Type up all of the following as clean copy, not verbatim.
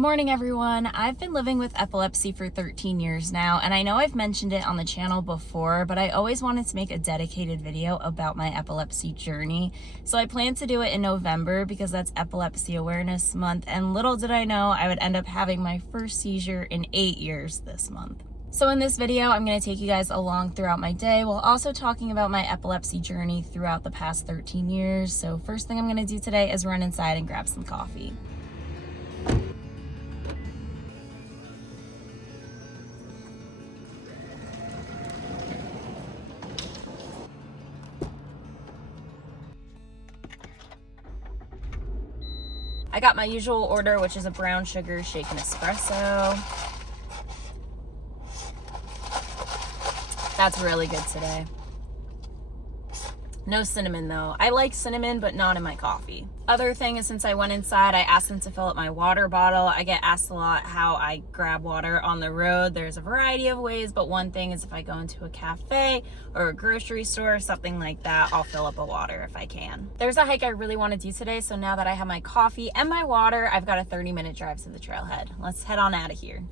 Good morning, everyone. I've been living with epilepsy for 13 years now, and I know I've mentioned it on the channel before, but I always wanted to make a dedicated video about my epilepsy journey. So I plan to do it in November because that's Epilepsy Awareness Month, and little did I know I would end up having my first seizure in 8 years this month. So in this video, I'm going to take you guys along throughout my day while also talking about my epilepsy journey throughout the past 13 years. So first thing I'm going to do today is run inside and grab some coffee. I got my usual order, which is a brown sugar shaken espresso. That's really good today. No cinnamon though. I like cinnamon, but not in my coffee. Other thing is, since I went inside, I asked them to fill up my water bottle. I get asked a lot how I grab water on the road. There's a variety of ways, but one thing is if I go into a cafe or a grocery store or something like that, I'll fill up a water if I can. There's a hike I really want to do today, so now that I have my coffee and my water, I've got a 30-minute drive to the trailhead. Let's head on out of here.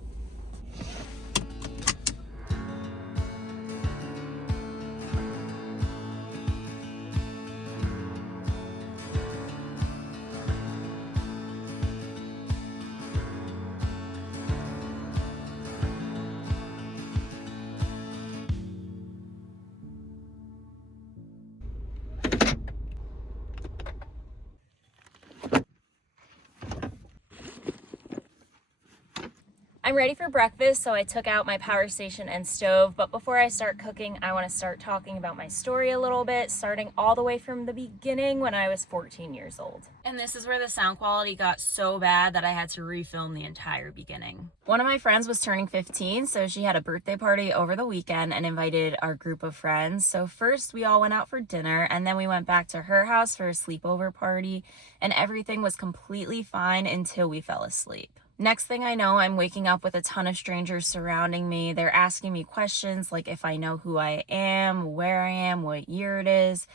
I'm ready for breakfast, so I took out my power station and stove, but before I start cooking, I want to start talking about my story a little bit, starting all the way from the beginning when I was 14 years old. And this is where the sound quality got so bad that I had to refilm the entire beginning. One of my friends was turning 15, so she had a birthday party over the weekend and invited our group of friends. So first we all went out for dinner, and then we went back to her house for a sleepover party, and everything was completely fine until we fell asleep. Next thing I know, I'm waking up with a ton of strangers surrounding me. They're asking me questions like if I know who I am, where I am, what year it is.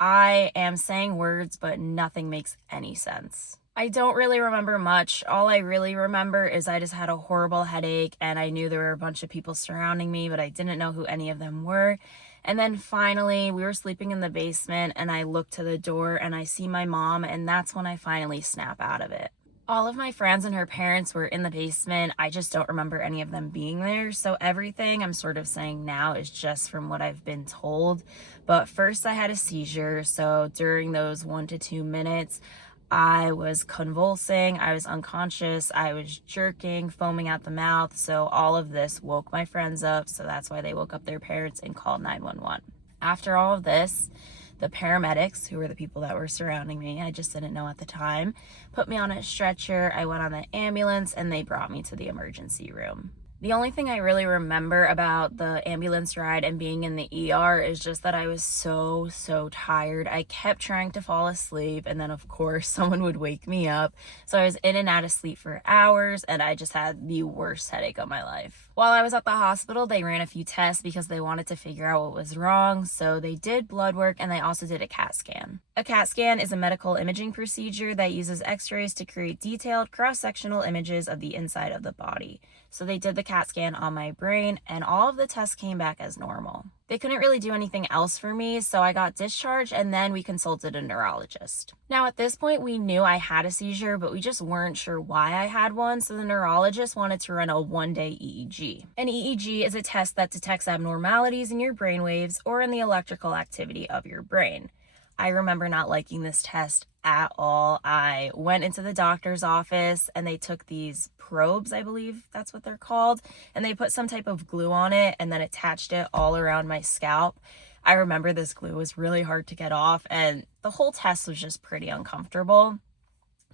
I am saying words, but nothing makes any sense. I don't really remember much. All I really remember is I just had a horrible headache and I knew there were a bunch of people surrounding me, but I didn't know who any of them were. And then finally, we were sleeping in the basement and I look to the door and I see my mom, and that's when I finally snap out of it. All of my friends and her parents were in the basement. I just don't remember any of them being there. So everything I'm sort of saying now is just from what I've been told. But first I had a seizure. So during those 1 to 2 minutes, I was convulsing, I was unconscious, I was jerking, foaming at the mouth. So all of this woke my friends up. So that's why they woke up their parents and called 911. After all of this, the paramedics, who were the people that were surrounding me, I just didn't know at the time, put me on a stretcher. I went on the ambulance and they brought me to the emergency room. The only thing I really remember about the ambulance ride and being in the ER is just that I was so tired. I kept trying to fall asleep, and then of course someone would wake me up. So I was in and out of sleep for hours, and I just had the worst headache of my life. While I was at the hospital, they ran a few tests because they wanted to figure out what was wrong. So they did blood work and they also did a CAT scan. A CAT scan is a medical imaging procedure that uses x-rays to create detailed cross-sectional images of the inside of the body. So they did the CAT scan on my brain and all of the tests came back as normal. They couldn't really do anything else for me, so I got discharged and then we consulted a neurologist. Now at this point we knew I had a seizure, but we just weren't sure why I had one, so the neurologist wanted to run a 1-day EEG. An EEG is a test that detects abnormalities in your brain waves or in the electrical activity of your brain. I remember not liking this test at all. I went into the doctor's office and they took these probes, I believe that's what they're called, and they put some type of glue on it and then attached it all around my scalp. I remember this glue was really hard to get off and the whole test was just pretty uncomfortable.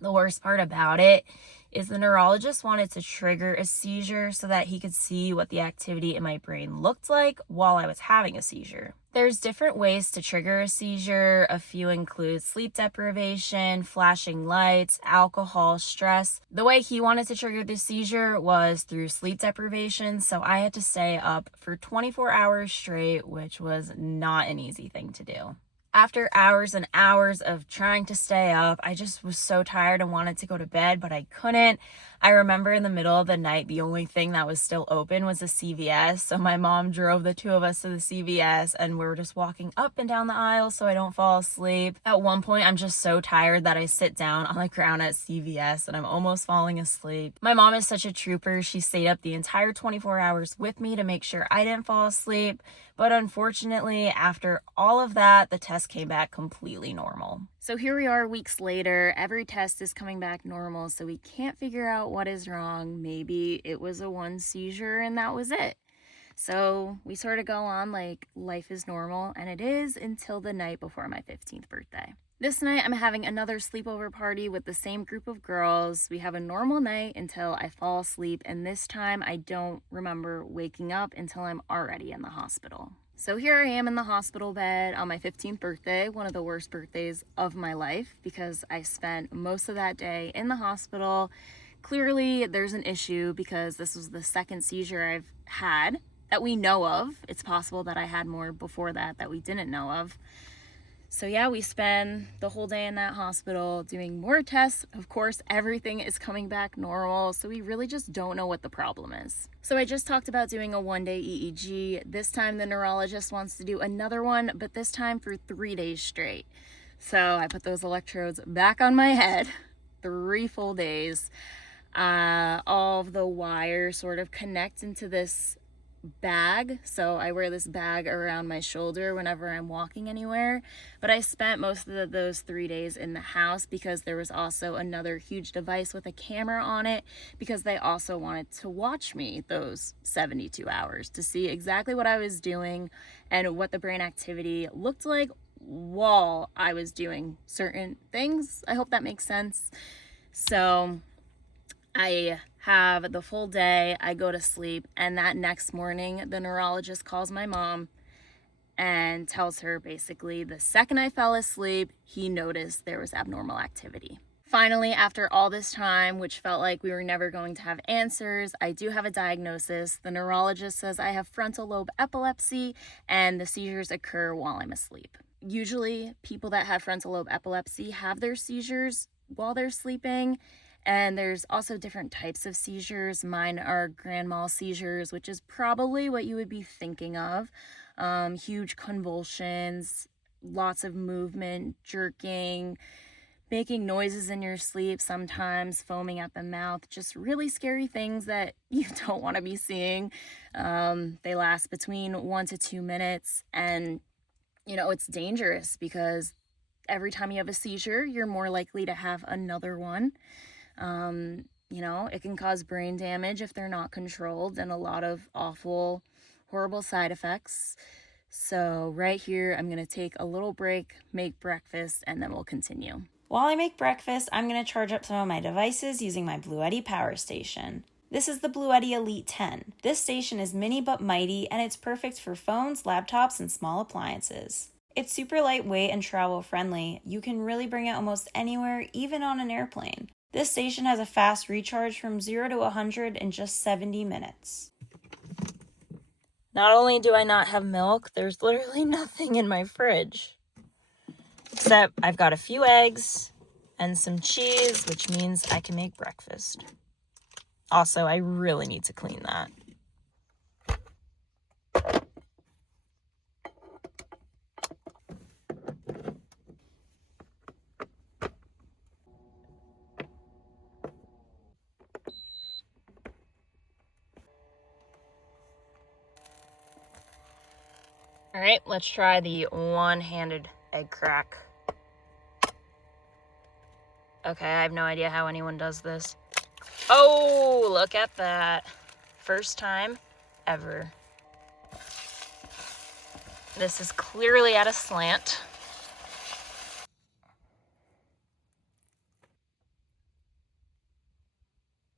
The worst part about it is the neurologist wanted to trigger a seizure so that he could see what the activity in my brain looked like while I was having a seizure. There's different ways to trigger a seizure. A few include sleep deprivation, flashing lights, alcohol, stress. The way he wanted to trigger the seizure was through sleep deprivation, so I had to stay up for 24 hours straight, which was not an easy thing to do. After hours and hours of trying to stay up, I just was so tired and wanted to go to bed, but I couldn't. I remember in the middle of the night, the only thing that was still open was a CVS. So my mom drove the two of us to the CVS and we were just walking up and down the aisle so I don't fall asleep. At one point, I'm just so tired that I sit down on the ground at CVS and I'm almost falling asleep. My mom is such a trooper. She stayed up the entire 24 hours with me to make sure I didn't fall asleep. But unfortunately, after all of that, the test came back completely normal. So here we are weeks later. Every test is coming back normal, so we can't figure out what is wrong. Maybe it was a one seizure and that was it. So we sort of go on like life is normal, and it is until the night before my 15th birthday. This night, I'm having another sleepover party with the same group of girls. We have a normal night until I fall asleep, and this time I don't remember waking up until I'm already in the hospital. So here I am in the hospital bed on my 15th birthday, one of the worst birthdays of my life because I spent most of that day in the hospital. Clearly, there's an issue because this was the second seizure I've had that we know of. It's possible that I had more before that we didn't know of. So yeah, we spend the whole day in that hospital doing more tests. Of course, everything is coming back normal, so we really just don't know what the problem is. So I just talked about doing a one-day EEG. This time the neurologist wants to do another one, but this time for 3 days straight. So I put those electrodes back on my head, 3 full days. All of the wires sort of connect into this bag, so I wear this bag around my shoulder whenever I'm walking anywhere. But I spent most of those 3 days in the house because there was also another huge device with a camera on it because they also wanted to watch me those 72 hours to see exactly what I was doing and what the brain activity looked like while I was doing certain things. I hope that makes sense. So I have the full day, I go to sleep, and that next morning, the neurologist calls my mom and tells her basically the second I fell asleep, he noticed there was abnormal activity. Finally, after all this time, which felt like we were never going to have answers, I do have a diagnosis. The neurologist says I have frontal lobe epilepsy and the seizures occur while I'm asleep. Usually, people that have frontal lobe epilepsy have their seizures while they're sleeping. And there's also different types of seizures. Mine are grand mal seizures, which is probably what you would be thinking of. Huge convulsions, lots of movement, jerking, making noises in your sleep, sometimes foaming at the mouth, just really scary things that you don't want to be seeing. They last between 1 to 2 minutes, and it's dangerous because every time you have a seizure, you're more likely to have another one. It can cause brain damage if they're not controlled and a lot of awful, horrible side effects. So right here, I'm going to take a little break, make breakfast, and then we'll continue. While I make breakfast, I'm going to charge up some of my devices using my Bluetti power station. This is the Bluetti Elite 10. This station is mini but mighty, and it's perfect for phones, laptops, and small appliances. It's super lightweight and travel friendly. You can really bring it almost anywhere, even on an airplane. This station has a fast recharge from 0 to 100 in just 70 minutes. Not only do I not have milk, there's literally nothing in my fridge. Except I've got a few eggs and some cheese, which means I can make breakfast. Also, I really need to clean that. All right, let's try the one-handed egg crack. Okay, I have no idea how anyone does this. Oh, look at that. First time ever. This is clearly at a slant.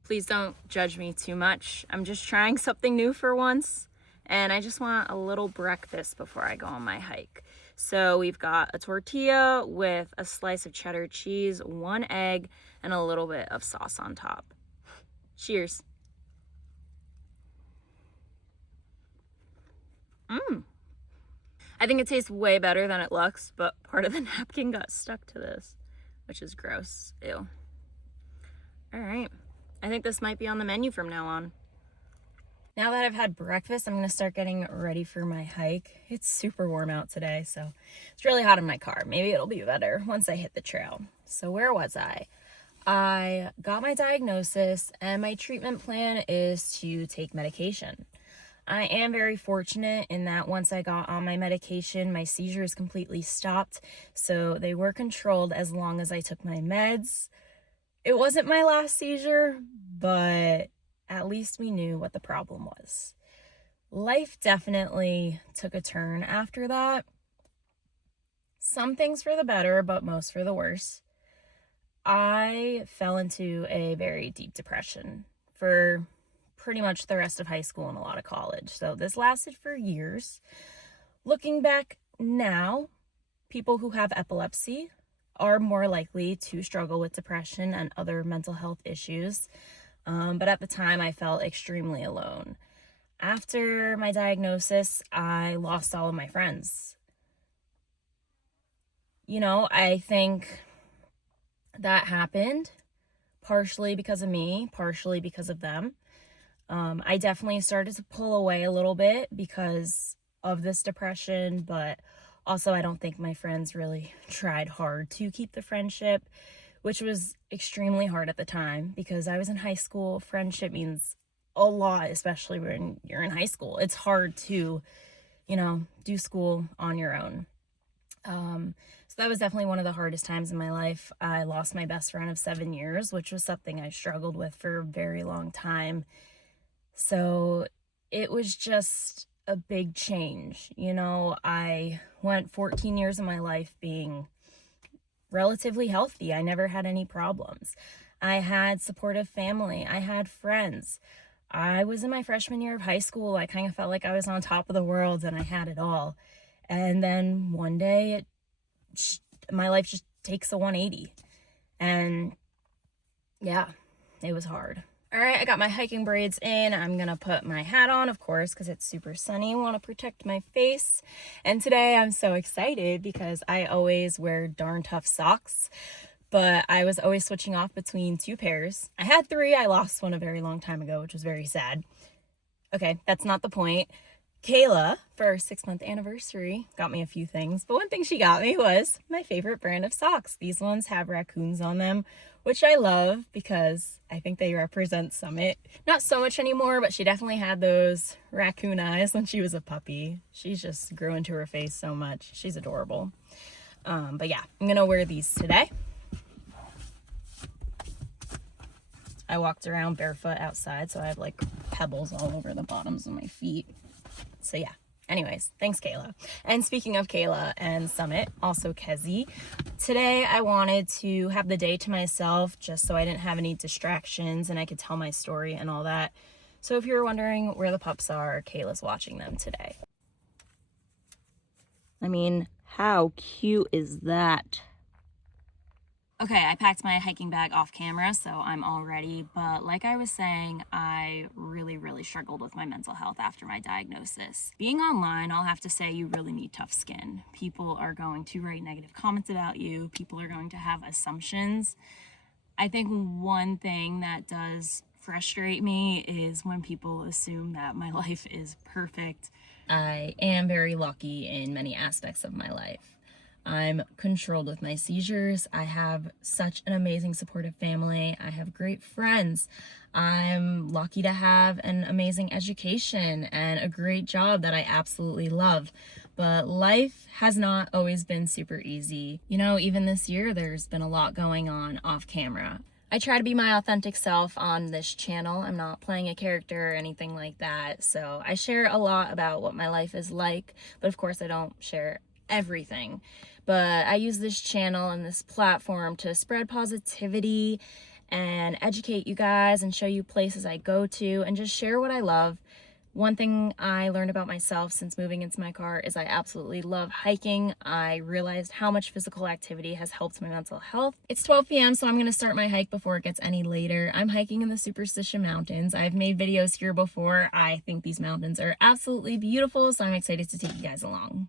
Please don't judge me too much. I'm just trying something new for once. And I just want a little breakfast before I go on my hike. So we've got a tortilla with a slice of cheddar cheese, 1 egg, and a little bit of sauce on top. Cheers. I think it tastes way better than it looks, but part of the napkin got stuck to this, which is gross. Ew. All right. I think this might be on the menu from now on. Now that I've had breakfast, I'm going to start getting ready for my hike. It's super warm out today, so it's really hot in my car. Maybe it'll be better once I hit the trail. So where was I? I got my diagnosis, and my treatment plan is to take medication. I am very fortunate in that once I got on my medication, my seizures completely stopped, so they were controlled as long as I took my meds. It wasn't my last seizure, but at least we knew what the problem was. Life definitely took a turn after that. Some things for the better, but most for the worse. I fell into a very deep depression for pretty much the rest of high school and a lot of college. So this lasted for years. Looking back now, people who have epilepsy are more likely to struggle with depression and other mental health issues. But at the time, I felt extremely alone. After my diagnosis, I lost all of my friends. You know, I think that happened partially because of me, partially because of them. I definitely started to pull away a little bit because of this depression, but also I don't think my friends really tried hard to keep the friendship, which was extremely hard at the time because I was in high school. Friendship means a lot, especially when you're in high school. It's hard to, do school on your own. So that was definitely one of the hardest times in my life. I lost my best friend of 7 years, which was something I struggled with for a very long time. So it was just a big change. I went 14 years of my life being relatively healthy. I never had any problems. I had supportive family. I had friends. I was in my freshman year of high school. I kind of felt like I was on top of the world and I had it all. And then one day my life just takes a 180. And yeah, it was hard. All right, I got my hiking braids in. I'm gonna put my hat on, of course, because it's super sunny. I want to protect my face. And today I'm so excited because I always wear darn tough socks, but I was always switching off between 2 pairs. I had 3. I lost one a very long time ago, which was very sad. Okay, that's not the point. Kayla, for our 6-month anniversary, got me a few things, but one thing she got me was my favorite brand of socks. These ones have raccoons on them, which I love because I think they represent Summit. Not so much anymore, but she definitely had those raccoon eyes when she was a puppy. She's just grew into her face so much. She's adorable. But yeah, I'm gonna wear these today. I walked around barefoot outside, so I have like pebbles all over the bottoms of my feet. So yeah, anyways, thanks Kayla. And speaking of Kayla and Summit, also Kezi, today I wanted to have the day to myself just so I didn't have any distractions and I could tell my story and all that. So if you're wondering where the pups are, Kayla's watching them today. I mean, how cute is that? Okay, I packed my hiking bag off camera, so I'm all ready. But like I was saying, I really struggled with my mental health after my diagnosis. Being online, I'll have to say you really need tough skin. People are going to write negative comments about you. People are going to have assumptions. I think one thing that does frustrate me is when people assume that my life is perfect. I am very lucky in many aspects of my life. I'm controlled with my seizures. I have such an amazing supportive family. I have great friends. I'm lucky to have an amazing education and a great job that I absolutely love. But life has not always been super easy. Even this year, there's been a lot going on off camera. I try to be my authentic self on this channel. I'm not playing a character or anything like that. So I share a lot about what my life is like, but of course I don't share everything. But I use this channel and this platform to spread positivity and educate you guys and show you places I go to and just share what I love. One thing I learned about myself since moving into my car is I absolutely love hiking. I realized how much physical activity has helped my mental health. It's 12 p.m. so I'm going to start my hike before it gets any later. I'm hiking in the Superstition Mountains. I've made videos here before. I think these mountains are absolutely beautiful, so I'm excited to take you guys along.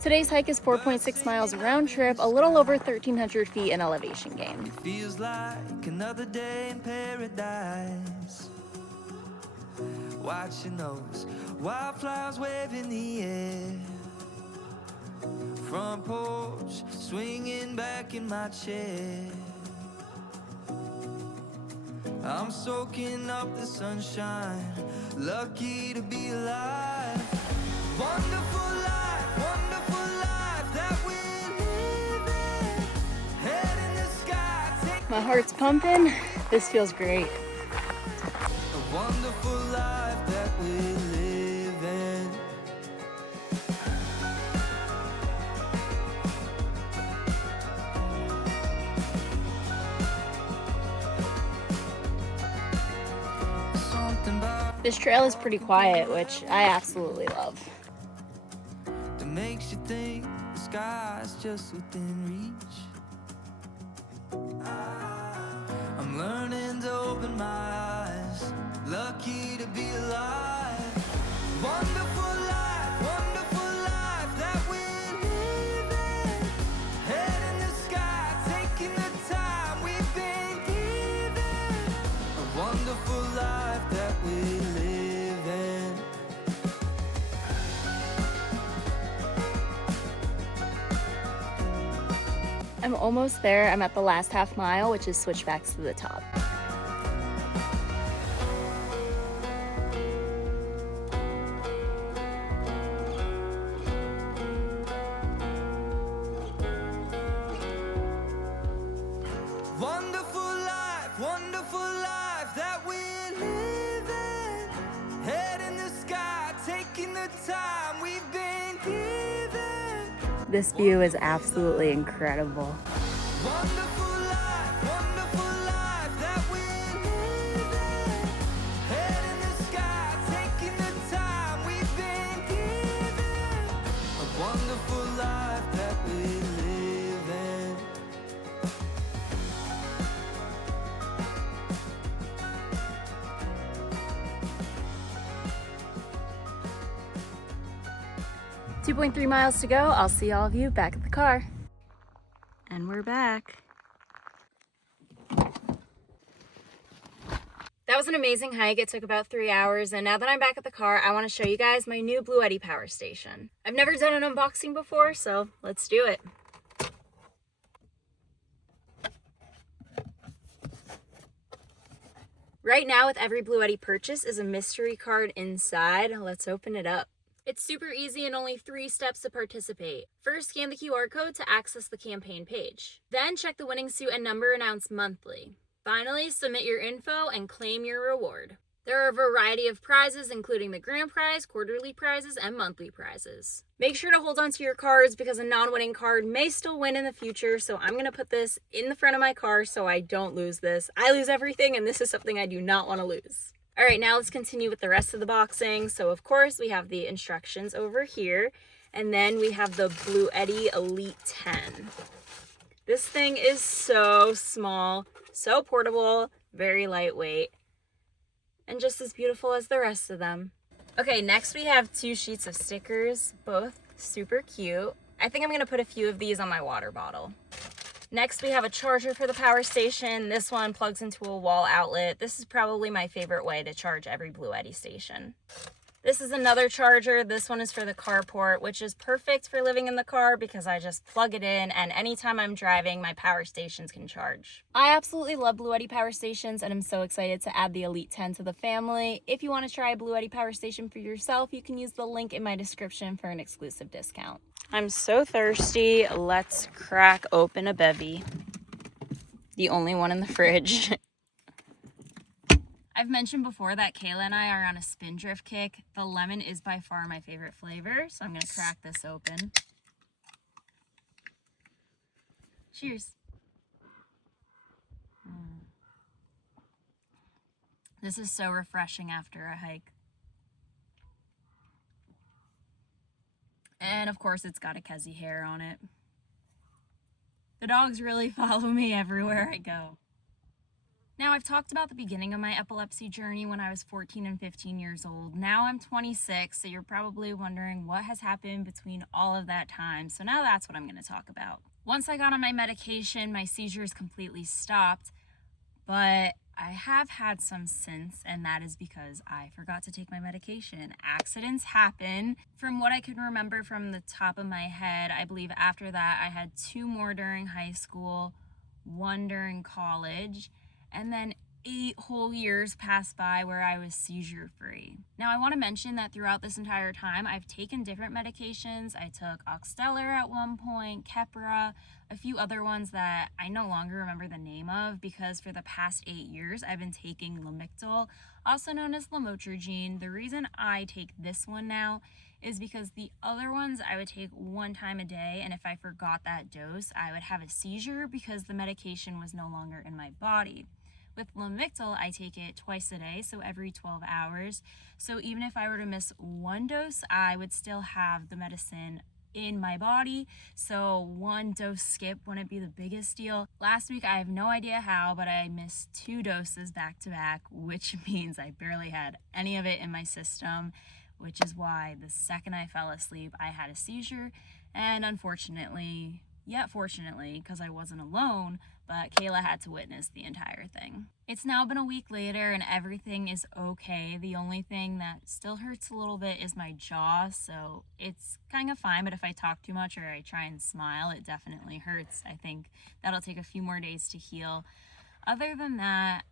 Today's hike is 4.6 miles round trip, a little over 1,300 feet in elevation gain. It feels like another day in paradise. Watching those wildflowers wave in the air. Front porch, swinging back in my chair. I'm soaking up the sunshine, lucky to be alive. Wonderful life that we're living. Head in the sky, My heart's pumping. This feels great. a wonderful life that we're living. Something about This trail is pretty quiet, which I absolutely love. that makes you think the sky's just within reach. I'm learning to open my eyes, lucky to be alive. Wonderful life that we're living. Head in the sky, taking the time we've been given. A wonderful life that we're living. I'm almost there. I'm at the last half mile, which is switchbacks to the top. Wonderful life that we're living. Head in the sky, taking the time we've been given. This view is absolutely incredible. Wonderful life that we're living. Head in the sky, taking the time we've been given. A wonderful life that we're living. .3 miles to go. I'll see all of you back at the car. And we're back. That was an amazing hike. It took about 3 hours, and now that I'm back at the car, I want to show you guys my new Blue Eddy power station. I've never done an unboxing before, so let's do it. Right now, with every Blue Eddy purchase is a mystery card inside. Let's open it up. It's super easy and only 3 steps to participate. First, scan the QR code to access the campaign page. Then check the winning suit and number announced monthly. Finally, submit your info and claim your reward. There are a variety of prizes, including the grand prize, quarterly prizes, and monthly prizes. Make sure to hold on to your cards because a non-winning card may still win in the future, so I'm going to put this in the front of my car so I don't lose this. I lose everything, and this is something I do not want to lose. All right, now let's continue with the rest of the boxing. So of course we have the instructions over here, and then we have the Blue Eddy Elite 10. This thing is so small, so portable, very lightweight, and just as beautiful as the rest of them. Okay, next we have 2 sheets of stickers, both super cute. I think I'm gonna put a few of these on my water bottle. Next, we have a charger for the power station. This one plugs into a wall outlet. This is probably my favorite way to charge every Blue Eddy station. This is another charger. This one is for the carport, which is perfect for living in the car because I just plug it in and anytime I'm driving, my power stations can charge. I absolutely love Blue Eddy power stations and I'm so excited to add the Elite 10 to the family. If you want to try a Blue Eddy power station for yourself, you can use the link in my description for an exclusive discount. I'm so thirsty. Let's crack open a bevy. The only one in the fridge. I've mentioned before that Kayla and I are on a Spindrift kick. The lemon is by far my favorite flavor, so I'm going to crack this open. Cheers. This is so refreshing after a hike. And of course it's got a Kezzy hair on it. The dogs really follow me everywhere I go. Now, I've talked about the beginning of my epilepsy journey when I was 14 and 15 years old. Now I'm 26, so you're probably wondering what has happened between all of that time. So now that's what I'm going to talk about. Once I got on my medication, my seizures completely stopped, but I have had some since, and that is because I forgot to take my medication. Accidents happen. From what I can remember from the top of my head, I believe after that I had 2 more during high school, 1 during college, and then 8 whole years passed by where I was seizure free. Now I want to mention that throughout this entire time I've taken different medications. I took Oxtellar at one point, Keppra, a few other ones that I no longer remember the name of, because for the past 8 years I've been taking Lamictal, also known as lamotrigine. The reason I take this one now is because the other ones I would take 1 time a day, and if I forgot that dose I would have a seizure because the medication was no longer in my body. With Lamictal, I take it twice a day, so every 12 hours. So even if I were to miss 1 dose, I would still have the medicine in my body. So 1 dose skip wouldn't be the biggest deal. Last week, I have no idea how, but I missed 2 doses back to back, which means I barely had any of it in my system, which is why the second I fell asleep, I had a seizure. And unfortunately, yet fortunately, because I wasn't alone, but Kayla had to witness the entire thing. It's now been a week later and everything is okay. The only thing that still hurts a little bit is my jaw, so it's kind of fine, but if I talk too much or I try and smile, it definitely hurts. I think that'll take a few more days to heal. Other than that,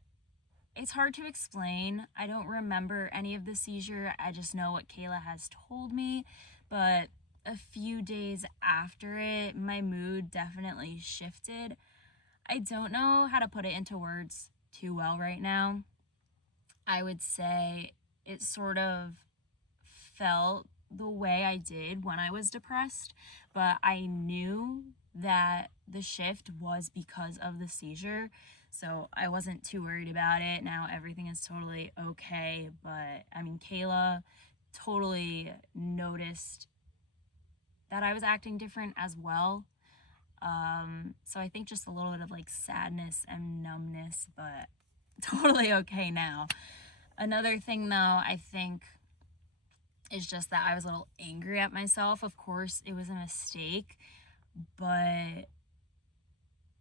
it's hard to explain. I don't remember any of the seizure. I just know what Kayla has told me, but a few days after it, my mood definitely shifted. I don't know how to put it into words too well right now. I would say it sort of felt the way I did when I was depressed, but I knew that the shift was because of the seizure, so I wasn't too worried about it. Now everything is totally okay, but I mean, Kayla totally noticed that I was acting different as well. So I think just a little bit of like sadness and numbness, but totally okay now. Another thing though, I think is just that I was a little angry at myself. Of course, it was a mistake, but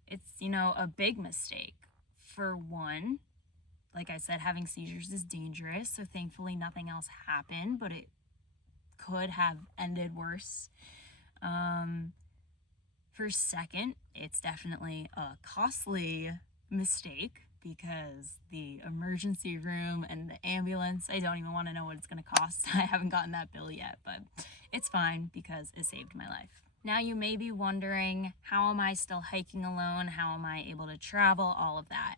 it's, a big mistake. For one, like I said, having seizures is dangerous, so thankfully nothing else happened, but it could have ended worse. For second, it's definitely a costly mistake because the emergency room and the ambulance, I don't even want to know what it's going to cost. I haven't gotten that bill yet, but it's fine because it saved my life. Now you may be wondering, how am I still hiking alone? How am I able to travel? All of that.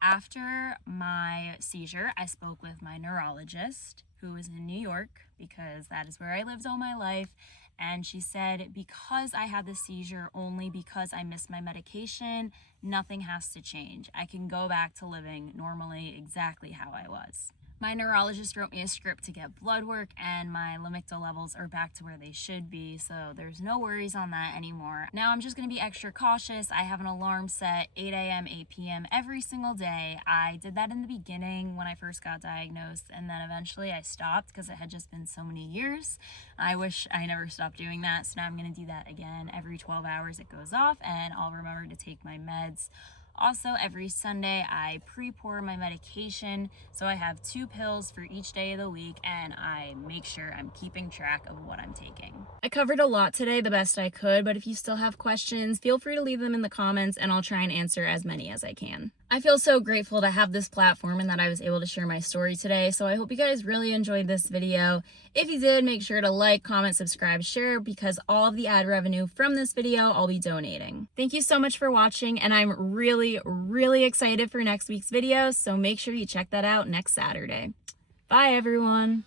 After my seizure, I spoke with my neurologist, who is in New York, because that is where I lived all my life. And she said, because I had the seizure only because I missed my medication, nothing has to change. I can go back to living normally exactly how I was. My neurologist wrote me a script to get blood work, and my Lamictal levels are back to where they should be, so there's no worries on that anymore. Now I'm just going to be extra cautious. I have an alarm set 8 a.m., 8 p.m. every single day. I did that in the beginning when I first got diagnosed, and then eventually I stopped because it had just been so many years. I wish I never stopped doing that, so now I'm going to do that again. Every 12 hours it goes off, and I'll remember to take my meds. Also, every Sunday, I pre-pour my medication, so I have 2 pills for each day of the week, and I make sure I'm keeping track of what I'm taking. I covered a lot today, the best I could, but if you still have questions, feel free to leave them in the comments, and I'll try and answer as many as I can. I feel so grateful to have this platform and that I was able to share my story today, so I hope you guys really enjoyed this video. If you did, make sure to like, comment, subscribe, share, because all of the ad revenue from this video I'll be donating. Thank you so much for watching, and I'm really excited for next week's video, so make sure you check that out next Saturday. Bye, everyone.